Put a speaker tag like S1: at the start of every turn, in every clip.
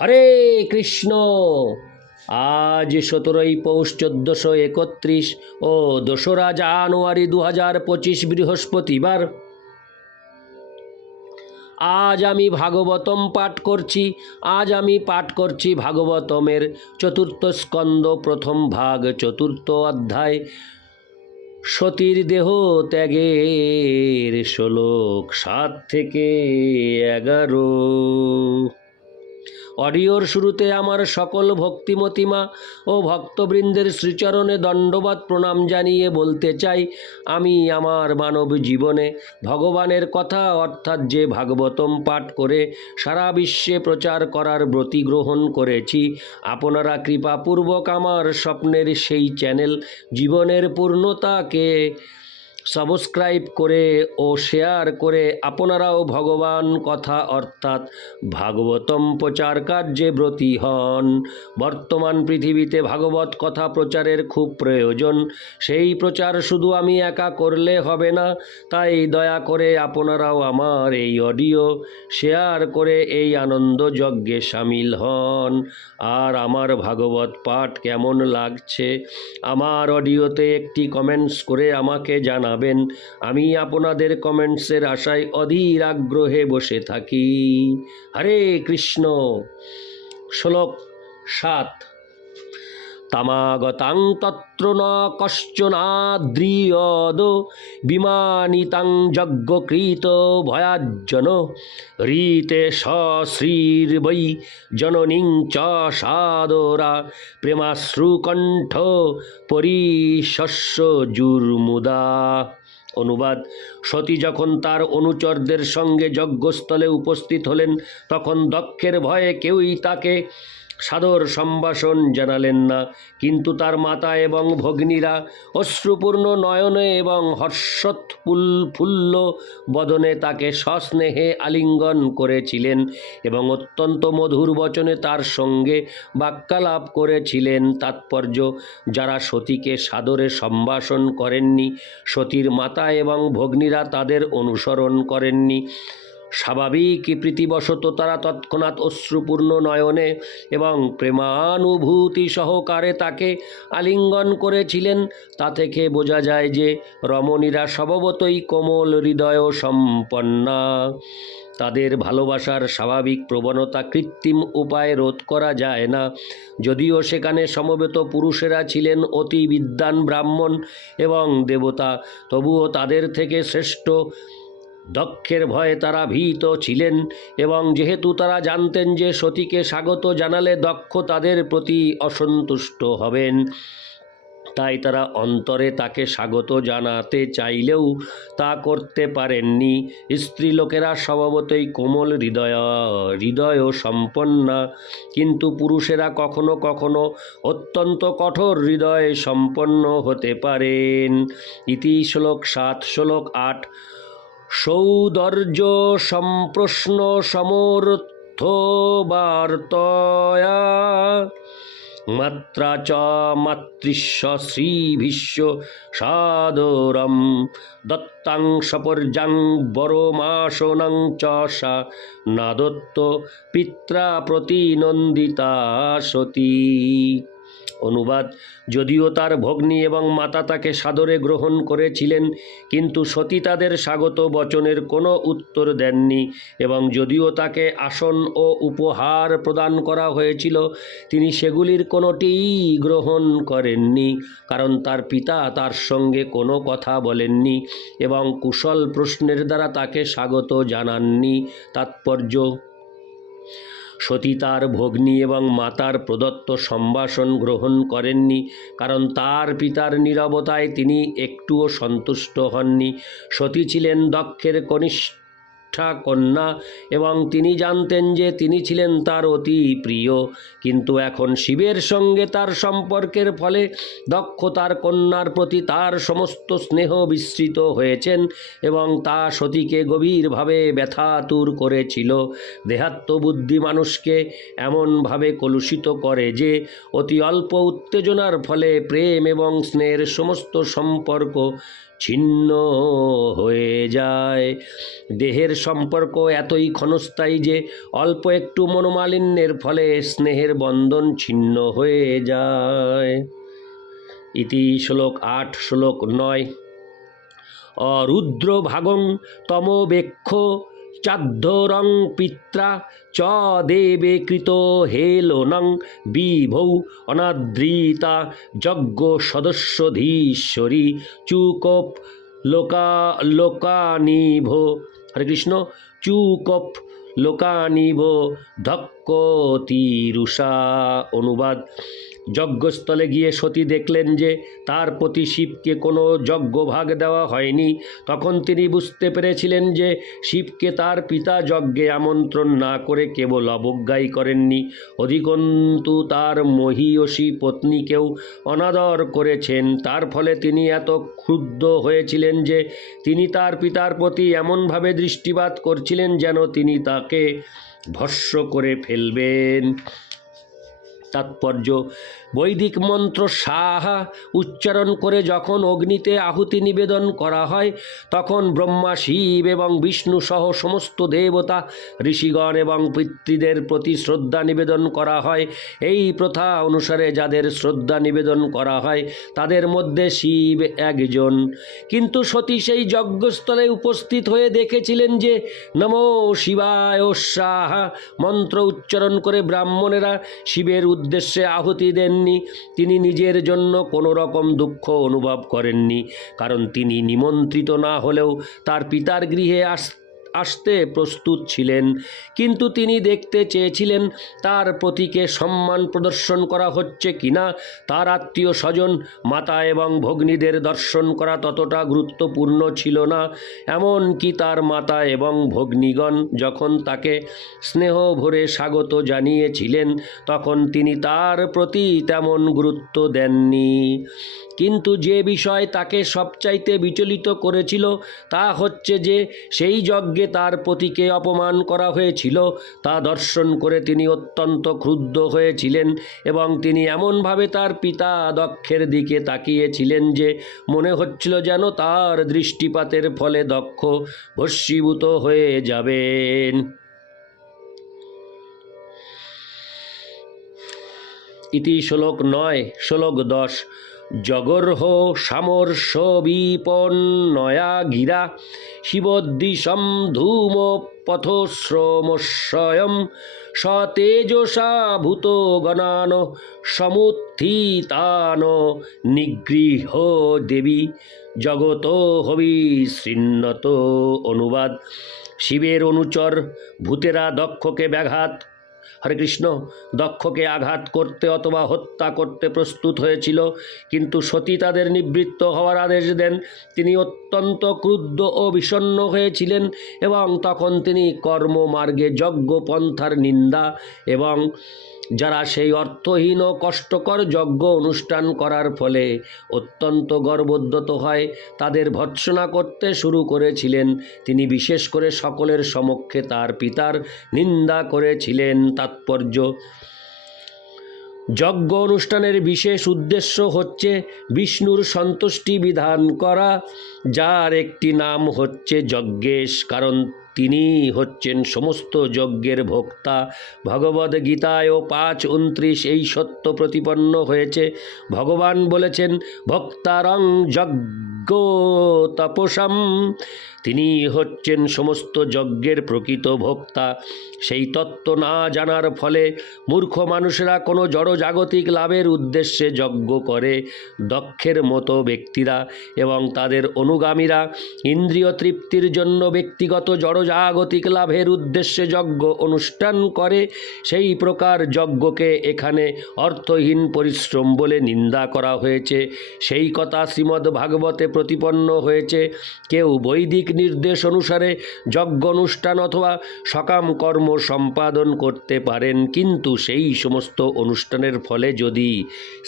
S1: হরে কৃষ্ণ। আজ সতেরোই পৌষ চোদ্দশো একত্রিশ ও দোসরা জানুয়ারি দু হাজার পঁচিশ বৃহস্পতিবার। আজ আমি ভাগবতম পাঠ করছি। আজ আমি পাঠ করছি ভাগবতমের চতুর্থ স্কন্দ প্রথম ভাগ, চতুর্থ অধ্যায়। সতীর দেহ ত্যাগের শ্লোক সাত থেকে এগারো। অডিওর শুরুতে আমার সকল ভক্তিমতিমা ও ভক্তবৃন্দের শ্রীচরণে দণ্ডবাদ প্রণাম জানিয়ে বলতে চাই, আমি আমার মানব জীবনে ভগবানের কথা অর্থাৎ যে ভাগবতম পাঠ করে সারা বিশ্বে প্রচার করার ব্রতী গ্রহণ করেছি, আপনারা কৃপাপূর্বক আমার স্বপ্নের সেই চ্যানেল জীবনের পূর্ণতাকে সাবস্ক্রাইব করে ও শেয়ার করে আপনারাও ভগবান কথা অর্থাৎ ভাগবতম প্রচার কার্যে ব্রতী হন। বর্তমান পৃথিবীতে ভাগবত কথা প্রচারের খুব প্রয়োজন। সেই প্রচার শুধু আমি একা করলে হবে না, তাই দয়া করে আপনারাও আমার এই অডিও শেয়ার করে এই আনন্দ যজ্ঞে সামিল হন। আর আমার ভাগবত পাঠ কেমন লাগছে, আমার অডিওতে একটি কমেন্টস করে আমাকে জানাবেন আমি আপনাদের কমেন্টসের আশায় অধীর আগ্রহে বসে থাকি। হরে কৃষ্ণ। শ্লোক সাত। তামাগতাং তত্র ন কশ্চনাদ্রিয়দ বিমানিতাং যজ্ঞকৃত ভয়াজ্জন রীতে সশ্রীর্বৈ জননীং চ সাদরা প্রেমাশ্রুকণ্ঠ পরিশস্য জুর্মুদা অনুবাদ, সতী যখন তার অনুচরদের সঙ্গে যজ্ঞস্থলে উপস্থিত হলেন, তখন দক্ষের ভয়ে কেউই তাকে সাদর সম্ভাষণ জানালেন না। কিন্তু তার মাতা এবং ভগ্নীরা অশ্রুপূর্ণ নয়নে এবং হর্ষৎপুল ফুল্ল বদনে তাকে সস্নেহে আলিঙ্গন করেছিলেন এবং অত্যন্ত মধুর বচনে তার সঙ্গে বাক্যালাপ করেছিলেন তাৎপর্য, যারা সতীকে সাদরে সম্ভাষণ করেননি, সতীর মাতা এবং ভগ্নীরা তাদের অনুসরণ করেননি। স্বাভাবিক প্রীতিবশত তারা তৎক্ষণাৎ অশ্রুপূর্ণ নয়নে এবং প্রেমানুভূতি সহকারে তাকে আলিঙ্গন করেছিলেন। তা থেকে বোঝা যায় যে রমণীরা স্বভাবতই কোমল হৃদয় সম্পন্না। তাদের ভালোবাসার স্বাভাবিক প্রবণতা কৃত্রিম উপায়ে রোধ করা যায় না। যদিও সেখানে সমবেত পুরুষেরা ছিলেন অতি বিদ্বান ব্রাহ্মণ এবং দেবতা, তবুও তাদের থেকে শ্রেষ্ঠ দক্ষের ভয়ে তারা ভীত ছিলেন এবং যেহেতু তারা জানতেন যে সতীকে স্বাগত জানালে দক্ষ তাদের প্রতি অসন্তুষ্ট হবেন, তাই তারা অন্তরে তাকে স্বাগত জানাতে চাইলেও তা করতে পারেননি। স্ত্রীলোকেরা স্বভাবতই কোমল হৃদয় হৃদয় সম্পন্না, কিন্তু পুরুষেরা কখনো কখনো অত্যন্ত কঠোর হৃদয় সম্পন্ন হতে পারেন। ইতি শ্লোক সাত, শ্লোক আট সৌদর্য সম্প্রশ্ন সমর্থ বার্তয়া। মাত্রা চ মাতৃস্ব শ্রীভীষ্য সাদরম। দত্তাং সপর্যাং বরমাসনং চ সা। না দত্ত পিত্রা প্রতিনন্দিতা সতী। অনুবাদ। যদিও তার ভগ্নী এবং মাতা তাকে সাদরে গ্রহণ করেছিলেন, কিন্তু সতী তাদের স্বাগত বচনের কোনো উত্তর দেননি এবং যদিও তাকে আসন ও উপহার প্রদান করা হয়েছিল, তিনি সেগুলির কোনোটিই গ্রহণ করেননি, কারণ তার পিতা তার সঙ্গে কোনো কথা বলেননি এবং কুশল প্রশ্নের দ্বারা তাকে স্বাগত জানাননি। তাৎপর্য সতী তার ভগ্নী এবং মাতার প্রদত্ত সম্ভাষণ গ্রহণ করেননি, কারণ তার পিতার নিরবতায় তিনি একটুও সন্তুষ্ট হননি। সতী ছিলেন দক্ষের কনিষ্ঠ কন্যা এবং তিনি জানতেন যে তিনি ছিলেন তার অতি প্রিয়। কিন্তু এখন শিবের সঙ্গে তার সম্পর্কের ফলে দক্ষ তার কন্যার প্রতি তার সমস্ত স্নেহ বিস্তৃত হয়েছেন এবং তা সতীকে গভীরভাবে ব্যথাতুর করেছিল। দেহাত্মবুদ্ধি মানুষকে এমনভাবে কলুষিত করে যে অতি অল্প উত্তেজনার ফলে প্রেম এবং স্নেহের সমস্ত সম্পর্ক ছিন্ন হয়ে যায়। দেহের সম্পর্ক এতই ক্ষণস্থায়ী যে অল্প একটু মনোমালিন্যের ফলে স্নেহের বন্ধন ছিন্ন হয়ে যায়। ইতি শ্লোক আট, শ্লোক নয়। অরুদ্র ভাগং তমবেক্ষ চাদ্ধরং পিত্রা চ দেবে কৃত হেলনং বিভৌ অনাদ্রিতা যজ্ঞ সদস্যধীশ্বরী চুকপ লোকা লোকানিভ হরে কৃষ্ণ চুকপ লোকানিভ ধক্কতিরুষা অনুবাদ যজ্ঞস্থলে গিয়ে সতী দেখলেন যে তার প্রতি শিবকে কোনো যজ্ঞভাগ দেওয়া হয়নি। তখন তিনি বুঝতে পেরেছিলেন যে শিবকে তার পিতা যজ্ঞে আমন্ত্রণ না করে কেবল অবজ্ঞাই করেননি। অধিকন্তু তার মহীয়সী পত্নীকেও অনাদর করেছেন। তার ফলে তিনি এত ক্ষুব্ধ হয়েছিলেন যে তিনি তার পিতার প্রতি এমনভাবে দৃষ্টিপাত করছিলেন যেন তিনি তাকে ভস্য করে ফেলবেন। তাৎপর্য বৈদিক মন্ত্র সাহা উচ্চারণ করে যখন অগ্নিতে আহুতি নিবেদন করা হয়, তখন ব্রহ্মা শিব এবং বিষ্ণু সহ সমস্ত দেবতা, ঋষিগণ এবং পিতৃদের প্রতি শ্রদ্ধা নিবেদন করা হয়। এই প্রথা অনুসারে যাদের শ্রদ্ধা নিবেদন করা হয়, তাদের মধ্যে শিব একজন। কিন্তু সতী সেই যজ্ঞস্থলে উপস্থিত হয়ে দেখেছিলেন যে, নমো শিবায় সাহা মন্ত্র উচ্চারণ করে ব্রাহ্মণেরা শিবের উদ্দেশ্যে আহুতি দেননি তিনি নিজের জন্য কোনো রকম দুঃখ অনুভব করেননি, কারণ তিনি নিমন্ত্রিত না হলেও তার পিতার গৃহে আস আসতে প্রস্তুত ছিলেন, কিন্তু তিনি দেখতে চেয়েছিলেন তার প্রতীকে সম্মান প্রদর্শন করা হচ্ছে কিনা তার আত্মীয় স্বজন, মাতা এবং ভগ্নীদের দর্শন করা ততটা গুরুত্বপূর্ণ ছিল না এমন কি তার মাতা এবং ভগ্নীগণ যখন তাকে স্নেহ ভরে স্বাগত জানিয়েছিলেন, তখন তিনি তার প্রতি তেমন গুরুত্ব দেননি। কিন্তু যে বিষয় তাকে সবচাইতে বিচলিত করেছিল তা হচ্ছে যে সেই যজ্ঞে তার পতিকে অপমান করা হয়েছিল। তা দর্শন করে তিনি অত্যন্ত ক্রুদ্ধ হয়েছিলেন এবং তিনি এমনভাবে তার পিতা দক্ষের দিকে তাকিয়েছিলেন যে মনে হচ্ছিল যেন তার দৃষ্টিপাতের ফলে দক্ষ ভস্মীভূত হয়ে যাবেন। ইতি শ্লোক নয়, শ্লোক দশ। জগর্হ সামর্ষ বিপন্নয়া গিরা, শিবদ্দিশম ধূম পথশ্রমস্বয়ং সতেজসা ভূত গণান সমুত্থিতান নিগৃহ দেবী। জগত হবি শৃণ্যত অনুবাদ। শিবের অনুচর, ভূতেরা দক্ষকে ব্যাঘাত। হরে কৃষ্ণ দক্ষকে আঘাত করতে অথবা হত্যা করতে প্রস্তুত হয়েছিল, কিন্তু সতী তাদের নিবৃত্ত হওয়ার আদেশ দেন। তিনি অত্যন্ত ক্রুদ্ধ ও বিষণ্ন হয়েছিলেন এবং তখন তিনি কর্মমার্গে যজ্ঞ পন্থার নিন্দা এবং যারা সেই অর্থহীন ও কষ্টকর যজ্ঞ অনুষ্ঠান করার ফলে অত্যন্ত গর্বোদ্যত হয়, তাদের ভৎসনা করতে শুরু করেছিলেন। তিনি বিশেষ করে সকলের সমক্ষে তার পিতার নিন্দা করেছিলেন তাৎপর্য। যজ্ঞ অনুষ্ঠানের বিশেষ উদ্দেশ্য হচ্ছে বিষ্ণুর সন্তুষ্টি বিধান করা, যার একটি নাম হচ্ছে যজ্ঞেশ। কারণ তিনি হচ্ছেন সমস্ত যজ্ঞের ভোক্তা। ভগবদ গীতায় ও পাঁচ উনত্রিশ এই সত্য প্রতিপন্ন হয়েছে। ভগবান বলেছেন, ভক্তারং যজ্ঞ তপসাম তিনি হচ্ছেন সমস্ত যজ্ঞের প্রকৃত ভোক্তা। সেই তত্ত্ব না জানার ফলে মূর্খ মানুষেরা কোনো জড়জাগতিক লাভের উদ্দেশ্যে যজ্ঞ করে। দক্ষের মতো ব্যক্তিরা এবং তাদের অনুগামীরা ইন্দ্রিয় তৃপ্তির জন্য ব্যক্তিগত জড়জাগতিক লাভের উদ্দেশ্যে যজ্ঞ অনুষ্ঠান করে। সেই প্রকার যজ্ঞকে এখানে অর্থহীন পরিশ্রম বলে নিন্দা করা হয়েছে। সেই কথা শ্রীমদ্ ভাগবতে প্রতিপন্ন হয়েছে। কেউ বৈদিক নির্দেশ অনুসারে যজ্ঞ অনুষ্ঠান অথবা সকাম কর্ম সম্পাদন করতে পারেন, কিন্তু সেই সমস্ত অনুষ্ঠানের ফলে যদি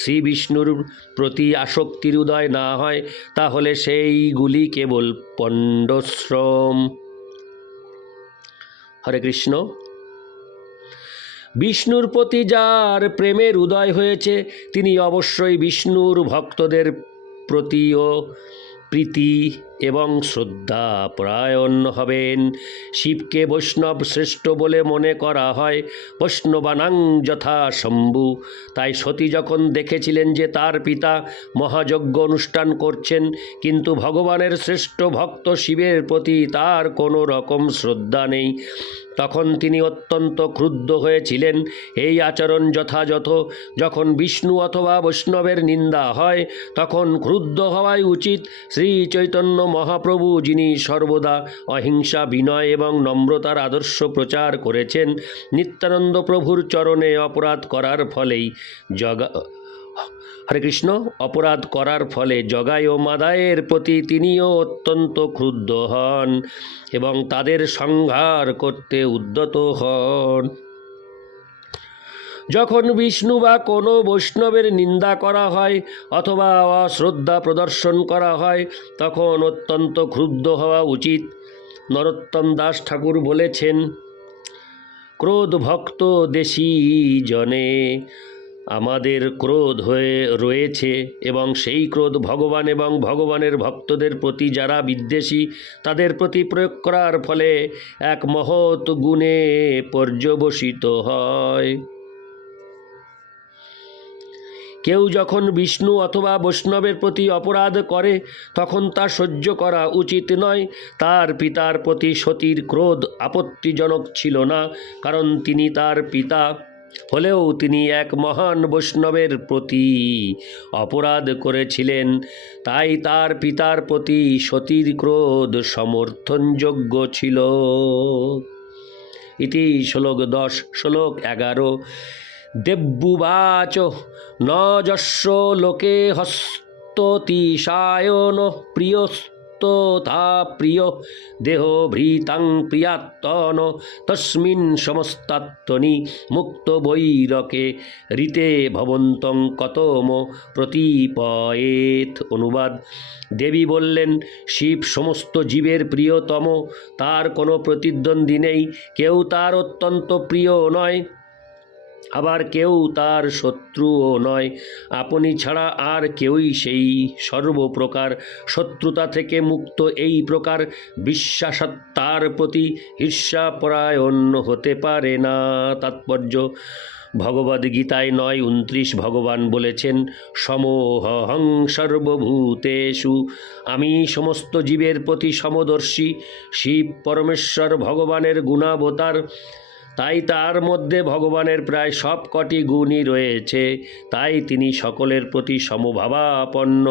S1: শ্রী বিষ্ণুর প্রতি আসক্তির উদয় না হয়, তাহলে সেইগুলি কেবল পণ্ডশ্রম। হরে কৃষ্ণ। বিষ্ণুর প্রতি যার প্রেমের উদয় হয়েছে, তিনি অবশ্যই বিষ্ণুর ভক্তদের প্রতিও প্রীতি এবং শ্রদ্ধা পরায়ণ হবেন। শিবকে বৈষ্ণব শ্রেষ্ঠ বলে মনে করা হয়, বৈষ্ণবানাং যথা শম্ভু। তাই সতী যখন দেখেছিলেন যে তার পিতা মহাযজ্ঞ অনুষ্ঠান করছেন, কিন্তু ভগবানের শ্রেষ্ঠ ভক্ত শিবের প্রতি তার কোনো রকম শ্রদ্ধা নেই। তখন তিনি অত্যন্ত ক্রুদ্ধ হয়েছিলেন, এই আচরণ যথাযথ। যখন বিষ্ণু অথবা বৈষ্ণবের নিন্দা হয়, তখন ক্রুদ্ধ হওয়াই উচিত। শ্রী চৈতন্য মহাপ্রভু, যিনি সর্বদা অহিংসা, বিনয় এবং নম্রতার আদর্শ প্রচার করেছেন, নিত্যানন্দ প্রভুর চরণে অপরাধ করার ফলেই জগা, হরে কৃষ্ণ, অপরাধ করার ফলে জগায় ও মাদায়ের প্রতি তিনিও অত্যন্ত ক্রুদ্ধ হন এবং তাদের সংহার করতে উদ্যত হন। যখন বিষ্ণু বা কোনো বৈষ্ণবের নিন্দা করা হয় অথবা অশ্রদ্ধা প্রদর্শন করা হয়, তখন অত্যন্ত ক্রুদ্ধ হওয়া উচিত। নরোত্তম দাস ঠাকুর বলেছেন, ক্রোধ ভক্ত দেশি জনে, আমাদের ক্রোধ হয়ে রয়েছে এবং সেই ক্রোধ ভগবান এবং ভগবানের ভক্তদের প্রতি যারা বিদ্বেষী, তাদের প্রতি প্রয়োগ করার ফলে এক মহৎ গুণে পর্যবসিত হয়। কেউ যখন বিষ্ণু অথবা বৈষ্ণবের প্রতি অপরাধ করে, তখন তা সহ্য করা উচিত নয়। তার পিতার প্রতি সতীর ক্রোধ আপত্তিজনক ছিল না, কারণ তিনি তার পিতা। হলেও তিনি এক মহান বৈষ্ণবের প্রতি অপরাধ করেছিলেন। তাই তার পিতার প্রতি সতীর ক্রোধ সমর্থনযোগ্য ছিল। ইতি শ্লোক দশ, শ্লোক এগারো। দেব্যুবাচ ন যস্য লোকে হস্ততিশায়ন প্রিয়স্তথা প্রিয়। দেহভৃতাং প্রিয়াত্তন তস্মিন সমস্তাত্মনি মুক্ত বৈরকে ঋতে ভবন্তং কতম প্রতিপয়েত অনুবাদ। দেবী বললেন, শিব সমস্ত জীবের প্রিয়তম, তার কোনো প্রতিদ্বন্দ্বী নেই, কেউ তার অত্যন্ত প্রিয় নয়। আবার কেউ তার শত্রুও নয়। আপনি ছাড়া আর কেউই সেই সর্বপ্রকার শত্রুতা থেকে মুক্ত। এই প্রকার বিশ্বাসাত্মার প্রতি ঈর্ষাপরায়ণ হতে পারে না। তাৎপর্য ভগবদ গীতায় নয়, উনত্রিশ ভগবান বলেছেন, সমোহং সর্বভূতেষু। আমি সমস্ত জীবের প্রতি সমদর্শী। শিব পরমেশ্বর ভগবানের গুণাবতার। তাই তার মধ্যে ভগবানের প্রায় সব কটি গুণই রয়েছে। তাই তিনি সকলের প্রতি সমভাবাপন্ন।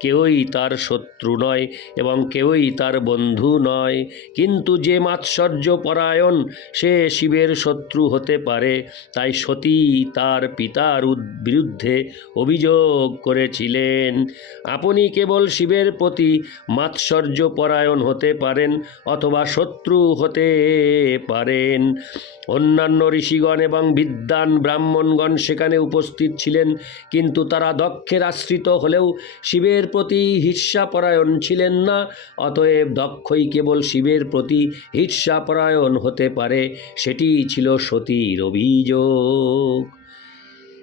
S1: কেউই তার শত্রু নয় এবং কেউই তার বন্ধু নয়। কিন্তু যে মাৎসর্য পরায়ণ সে শিবের শত্রু হতে পারে। তাই সতী তার পিতার বিরুদ্ধে অভিযোগ করেছিলেন। আপনি কেবল শিবের প্রতি মাৎসর্য পরায়ণ হতে পারেন অথবা শত্রু হতে পারেন। অন্যান্য ঋষিগণ এবং বিদ্যান ব্রাহ্মণগণ সেখানে উপস্থিত ছিলেন, কিন্তু তারা দক্ষের আশ্রিত হলেও শিবের প্রতি ঈর্ষাপরায়ণ ছিলেন না, অতএব দক্ষই কেবল শিবের প্রতি ঈর্ষাপরায়ণ হতে পারে, সেটি ছিল সতীর অভিযোগ।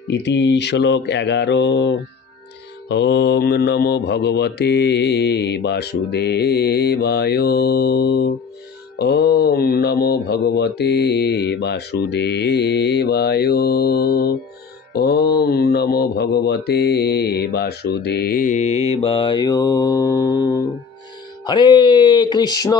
S1: ইতি শ্লোক এগারো। ওং নমো ভগবতে বাসুদেবায়। ওং নমো ভগবতে বাসুদেবায়। ওম নমো ভগবতে বাসুদেবায়। হরে কৃষ্ণ।